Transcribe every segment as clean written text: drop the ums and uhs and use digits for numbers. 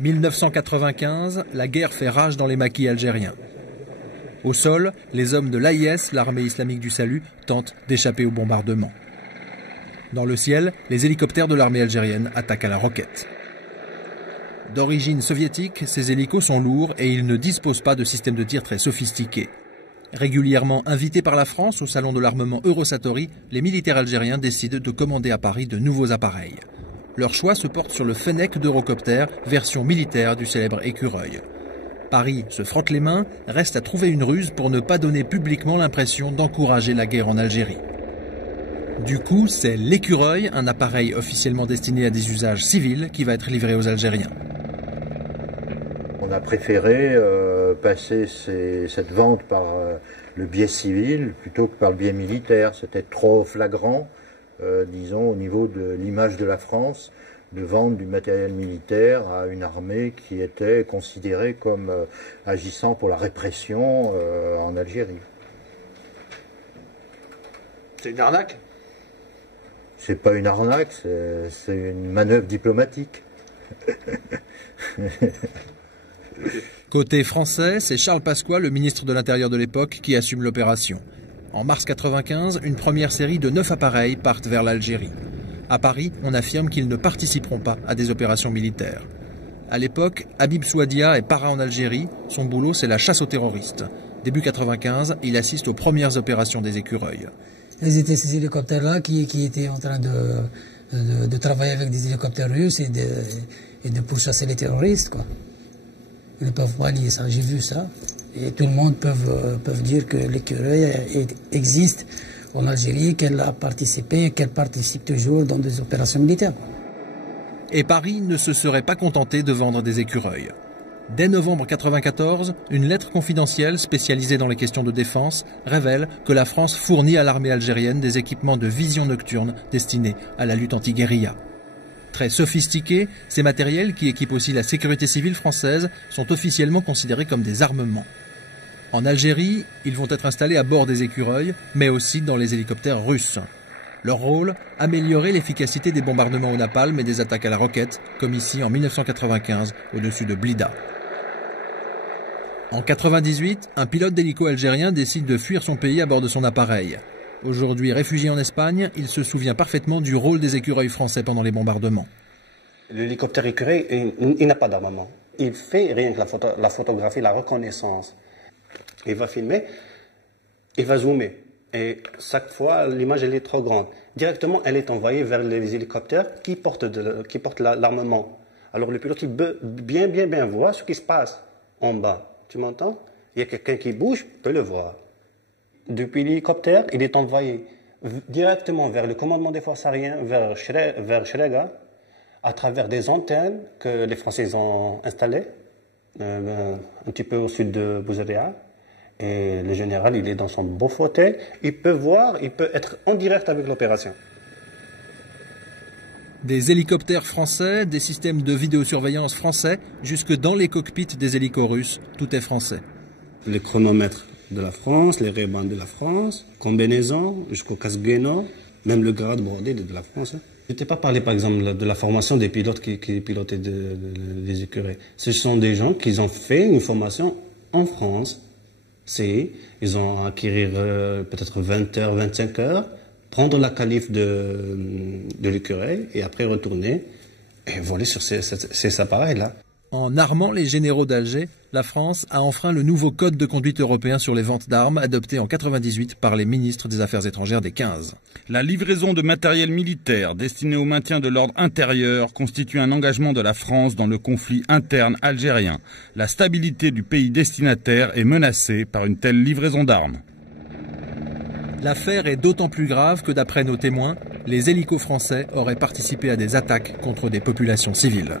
1995, la guerre fait rage dans les maquis algériens. Au sol, les hommes de l'AIS, l'armée islamique du salut, tentent d'échapper au bombardement. Dans le ciel, les hélicoptères de l'armée algérienne attaquent à la roquette. D'origine soviétique, ces hélicos sont lourds et ils ne disposent pas de système de tir très sophistiqué. Régulièrement invités par la France au salon de l'armement Eurosatory, les militaires algériens décident de commander à Paris de nouveaux appareils. Leur choix se porte sur le Fennec d'Eurocopter, version militaire du célèbre Écureuil. Paris se frotte les mains, reste à trouver une ruse pour ne pas donner publiquement l'impression d'encourager la guerre en Algérie. Du coup, c'est l'Écureuil, un appareil officiellement destiné à des usages civils, qui va être livré aux Algériens. On a préféré passer cette vente par le biais civil plutôt que par le biais militaire. C'était trop flagrant, disons, au niveau de l'image de la France, de vendre du matériel militaire à une armée qui était considérée comme agissant pour la répression en Algérie. C'est une arnaque? C'est pas une arnaque, c'est une manœuvre diplomatique. Côté français, c'est Charles Pasqua, le ministre de l'Intérieur de l'époque, qui assume l'opération. En mars 1995, une première série de 9 appareils partent vers l'Algérie. À Paris, on affirme qu'ils ne participeront pas à des opérations militaires. À l'époque, Habib Souadia est para en Algérie. Son boulot, c'est la chasse aux terroristes. Début 1995, il assiste aux premières opérations des Écureuils. C'était ces hélicoptères-là qui étaient en train de travailler avec des hélicoptères russes et de pourchasser les terroristes, quoi. Ils ne peuvent pas nier ça, j'ai vu ça. Et tout le monde peut dire que l'Écureuil existe en Algérie, qu'elle a participé, qu'elle participe toujours dans des opérations militaires. Et Paris ne se serait pas contenté de vendre des écureuils. Dès novembre 1994, une lettre confidentielle spécialisée dans les questions de défense révèle que la France fournit à l'armée algérienne des équipements de vision nocturne destinés à la lutte anti-guérilla. Très sophistiqués, ces matériels, qui équipent aussi la sécurité civile française, sont officiellement considérés comme des armements. En Algérie, ils vont être installés à bord des écureuils, mais aussi dans les hélicoptères russes. Leur rôle, améliorer l'efficacité des bombardements au napalm et des attaques à la roquette, comme ici en 1995 au-dessus de Blida. En 1998, un pilote d'hélico algérien décide de fuir son pays à bord de son appareil. Aujourd'hui réfugié en Espagne, il se souvient parfaitement du rôle des écureuils français pendant les bombardements. L'hélicoptère écureuil, il n'a pas d'armement. Il fait rien que la photographie, la reconnaissance. Il va filmer, il va zoomer. Et chaque fois, l'image elle est trop grande. Directement, elle est envoyée vers les hélicoptères qui portent l'armement. Alors le pilote, il peut bien voir ce qui se passe en bas. Tu m'entends? Il y a quelqu'un qui bouge, il peut le voir. Depuis l'hélicoptère, il est envoyé directement vers le commandement des forces aériennes, vers Shrega, à travers des antennes que les Français ont installées, un petit peu au sud de Bouzaria. Et le général, il est dans son beau fauteuil, il peut voir, il peut être en direct avec l'opération. Des hélicoptères français, des systèmes de vidéosurveillance français, jusque dans les cockpits des hélicos russes, tout est français. Les chronomètres de la France, les rayons de la France, combinaison jusqu'au casque Guéno, même le grade bordé de la France. Je ne t'ai pas parlé, par exemple, de la formation des pilotes qui pilotaient des écureuils. Ce sont des gens qui ont fait une formation en France. Ils ont acquérir peut-être 20 heures, 25 heures, prendre la qualif de l'écureuil et après retourner et voler sur ces appareils-là. En armant les généraux d'Alger, la France a enfreint le nouveau code de conduite européen sur les ventes d'armes adopté en 1998 par les ministres des Affaires étrangères des 15. La livraison de matériel militaire destiné au maintien de l'ordre intérieur constitue un engagement de la France dans le conflit interne algérien. La stabilité du pays destinataire est menacée par une telle livraison d'armes. L'affaire est d'autant plus grave que, d'après nos témoins, les hélicos français auraient participé à des attaques contre des populations civiles.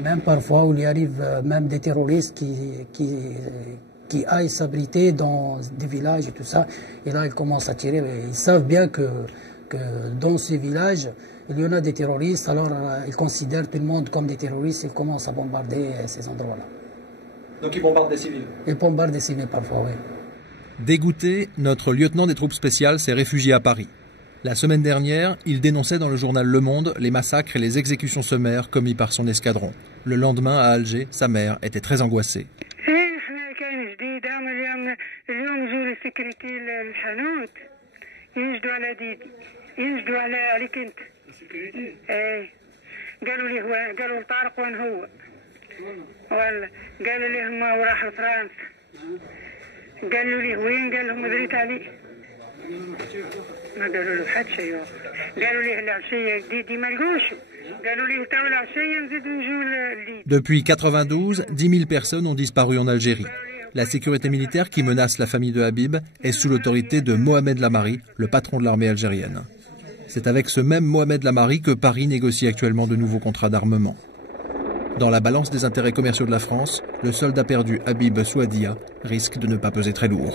Même parfois, où il y arrive même des terroristes qui aillent s'abriter dans des villages et tout ça. Et là, ils commencent à tirer. Ils savent bien que dans ces villages, il y en a des terroristes. Alors, ils considèrent tout le monde comme des terroristes. Ils commencent à bombarder ces endroits-là. Donc, ils bombardent des civils? Ils bombardent des civils parfois, oui. Dégoûté, notre lieutenant des troupes spéciales s'est réfugié à Paris. La semaine dernière, il dénonçait dans le journal Le Monde les massacres et les exécutions sommaires commis par son escadron. Le lendemain, à Alger, sa mère était très angoissée. Depuis 92, 10 000 personnes ont disparu en Algérie. La sécurité militaire qui menace la famille de Habib est sous l'autorité de Mohamed Lamari, le patron de l'armée algérienne. C'est avec ce même Mohamed Lamari que Paris négocie actuellement de nouveaux contrats d'armement. Dans la balance des intérêts commerciaux de la France, le soldat perdu Habib Souadia risque de ne pas peser très lourd.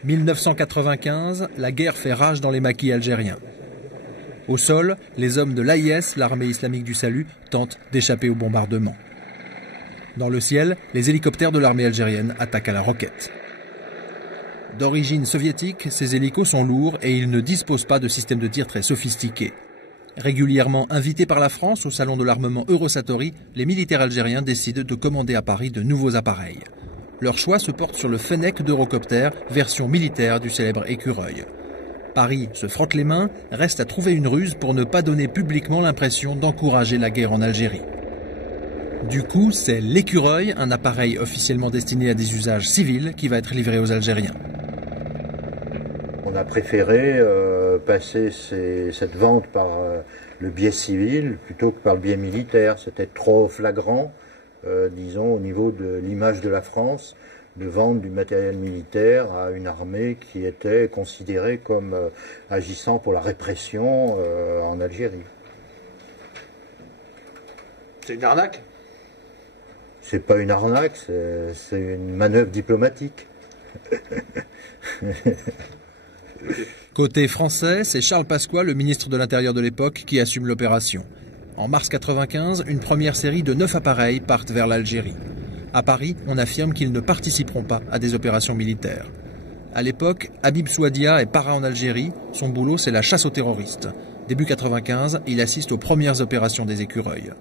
« 1995, la guerre fait rage dans les maquis algériens. Au sol, les hommes de l'AIS, l'armée islamique du salut, tentent d'échapper au bombardement. Dans le ciel, les hélicoptères de l'armée algérienne attaquent à la roquette. D'origine soviétique, ces hélicos sont lourds et ils ne disposent pas de systèmes de tir très sophistiqués. Régulièrement invités par la France au salon de l'armement Eurosatory, les militaires algériens décident de commander à Paris de nouveaux appareils. Leur choix se porte sur le Fennec d'Eurocopter, version militaire du célèbre Écureuil. Paris se frotte les mains, reste à trouver une ruse pour ne pas donner publiquement l'impression d'encourager la guerre en Algérie. Du coup, c'est l'Écureuil, un appareil officiellement destiné à des usages civils, qui va être livré aux Algériens. On a préféré passer cette vente par le biais civil plutôt que par le biais militaire. C'était trop flagrant. Disons, au niveau de l'image de la France, de vendre du matériel militaire à une armée qui était considérée comme agissant pour la répression en Algérie. C'est une arnaque? C'est pas une arnaque, c'est une manœuvre diplomatique. Côté français, c'est Charles Pasqua, le ministre de l'Intérieur de l'époque, qui assume l'opération. En mars 1995, une première série de 9 appareils partent vers l'Algérie. À Paris, on affirme qu'ils ne participeront pas à des opérations militaires. À l'époque, Habib Souadia est para en Algérie. Son boulot, c'est la chasse aux terroristes. Début 1995, il assiste aux premières opérations des Écureuils.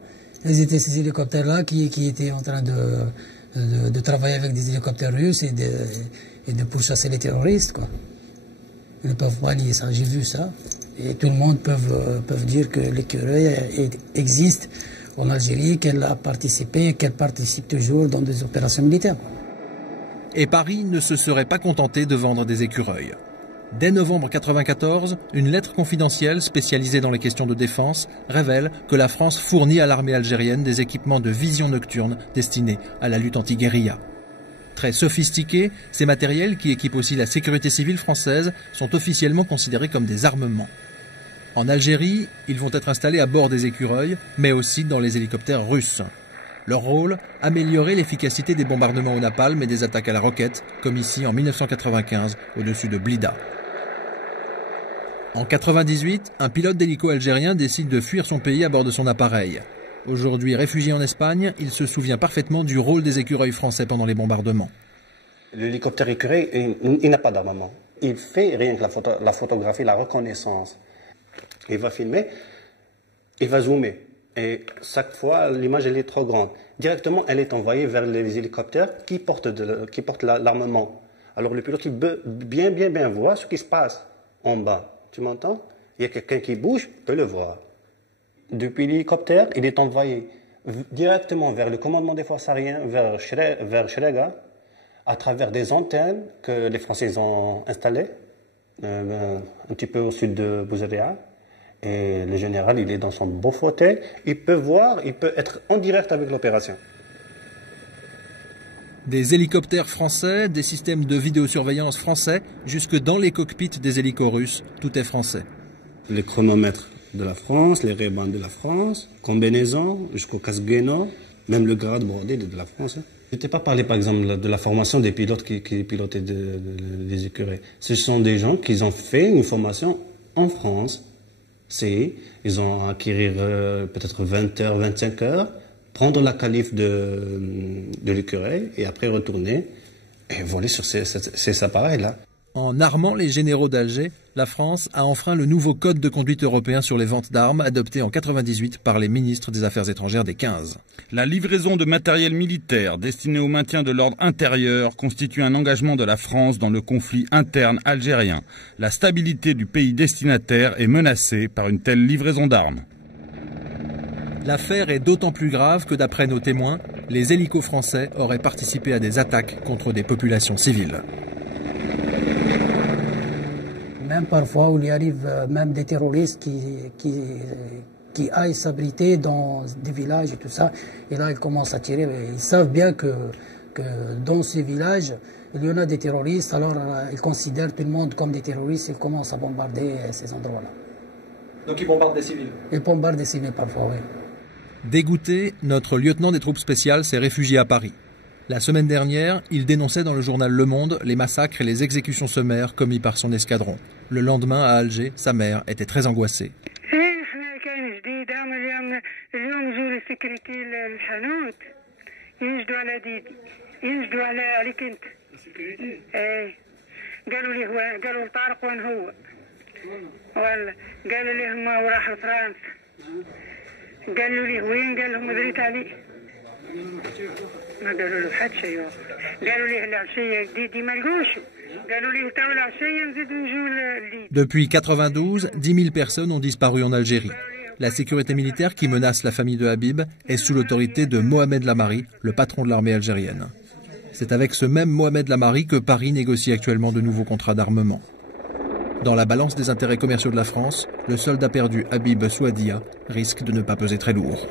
Ils étaient ces hélicoptères-là qui étaient en train de travailler avec des hélicoptères russes et de pourchasser les terroristes, quoi. Ils ne peuvent pas nier ça, j'ai vu ça. Et tout le monde peut dire que l'Écureuil existe en Algérie, qu'elle a participé, qu'elle participe toujours dans des opérations militaires. Et Paris ne se serait pas contenté de vendre des écureuils. Dès novembre 1994, une lettre confidentielle spécialisée dans les questions de défense révèle que la France fournit à l'armée algérienne des équipements de vision nocturne destinés à la lutte anti-guérilla. Très sophistiqués, ces matériels, qui équipent aussi la sécurité civile française, sont officiellement considérés comme des armements. En Algérie, ils vont être installés à bord des écureuils, mais aussi dans les hélicoptères russes. Leur rôle, améliorer l'efficacité des bombardements au napalm et des attaques à la roquette, comme ici en 1995 au-dessus de Blida. En 1998, un pilote d'hélico algérien décide de fuir son pays à bord de son appareil. Aujourd'hui réfugié en Espagne, il se souvient parfaitement du rôle des écureuils français pendant les bombardements. L'hélicoptère Écureuil, il n'a pas d'armement. Il fait rien que la photographie, la reconnaissance. Il va filmer, il va zoomer. Et chaque fois, l'image elle est trop grande. Directement, elle est envoyée vers les hélicoptères qui portent l'armement. Alors le pilote il peut bien voir ce qui se passe en bas. Tu m'entends? Il y a quelqu'un qui bouge, peut le voir. Depuis l'hélicoptère, il est envoyé directement vers le commandement des forces aériennes, vers Shrega, à travers des antennes que les Français ont installées, un petit peu au sud de Bouzaria. Et le général, il est dans son beau fauteuil, il peut voir, il peut être en direct avec l'opération. Des hélicoptères français, des systèmes de vidéosurveillance français, jusque dans les cockpits des hélicos russes, tout est français. Les chronomètres de la France, les Ray-Ban de la France, combinaison jusqu'au casque Guéno, même le grade bordé de la France. Je ne t'ai pas parlé, par exemple, de la formation des pilotes qui pilotaient des écuries. Ce sont des gens qui ont fait une formation en France. Ils ont acquis peut-être 20 heures, 25 heures, prendre la qualif de l'écurie et après retourner et voler sur ces appareils-là. En armant les généraux d'Alger, la France a enfreint le nouveau code de conduite européen sur les ventes d'armes adopté en 1998 par les ministres des Affaires étrangères des 15. La livraison de matériel militaire destiné au maintien de l'ordre intérieur constitue un engagement de la France dans le conflit interne algérien. La stabilité du pays destinataire est menacée par une telle livraison d'armes. L'affaire est d'autant plus grave que, d'après nos témoins, les hélicos français auraient participé à des attaques contre des populations civiles. Même parfois, où il y arrive même des terroristes qui aillent s'abriter dans des villages et tout ça. Et là, ils commencent à tirer. Ils savent bien que dans ces villages, il y en a des terroristes. Alors, ils considèrent tout le monde comme des terroristes. Ils commencent à bombarder ces endroits-là. Donc, ils bombardent des civils? Ils bombardent des civils parfois, oui. Dégoûté, notre lieutenant des troupes spéciales s'est réfugié à Paris. La semaine dernière, il dénonçait dans le journal Le Monde les massacres et les exécutions sommaires commis par son escadron. Le lendemain, à Alger, sa mère était très angoissée. ما قالوا له حد شيء قالوا ليه العشيه دي ما لقوش قالوا ليه تاو العشيه نزيدوا نجوا الليل. Depuis 1992, 10 000 personnes ont disparu en Algérie. La sécurité militaire qui menace la famille de Habib est sous l'autorité de Mohamed Lamari, le patron de l'armée algérienne. C'est avec ce même Mohamed Lamari que Paris négocie actuellement de nouveaux contrats d'armement. Dans la balance des intérêts commerciaux de la France, le soldat perdu Habib Souadia risque de ne pas peser très lourd.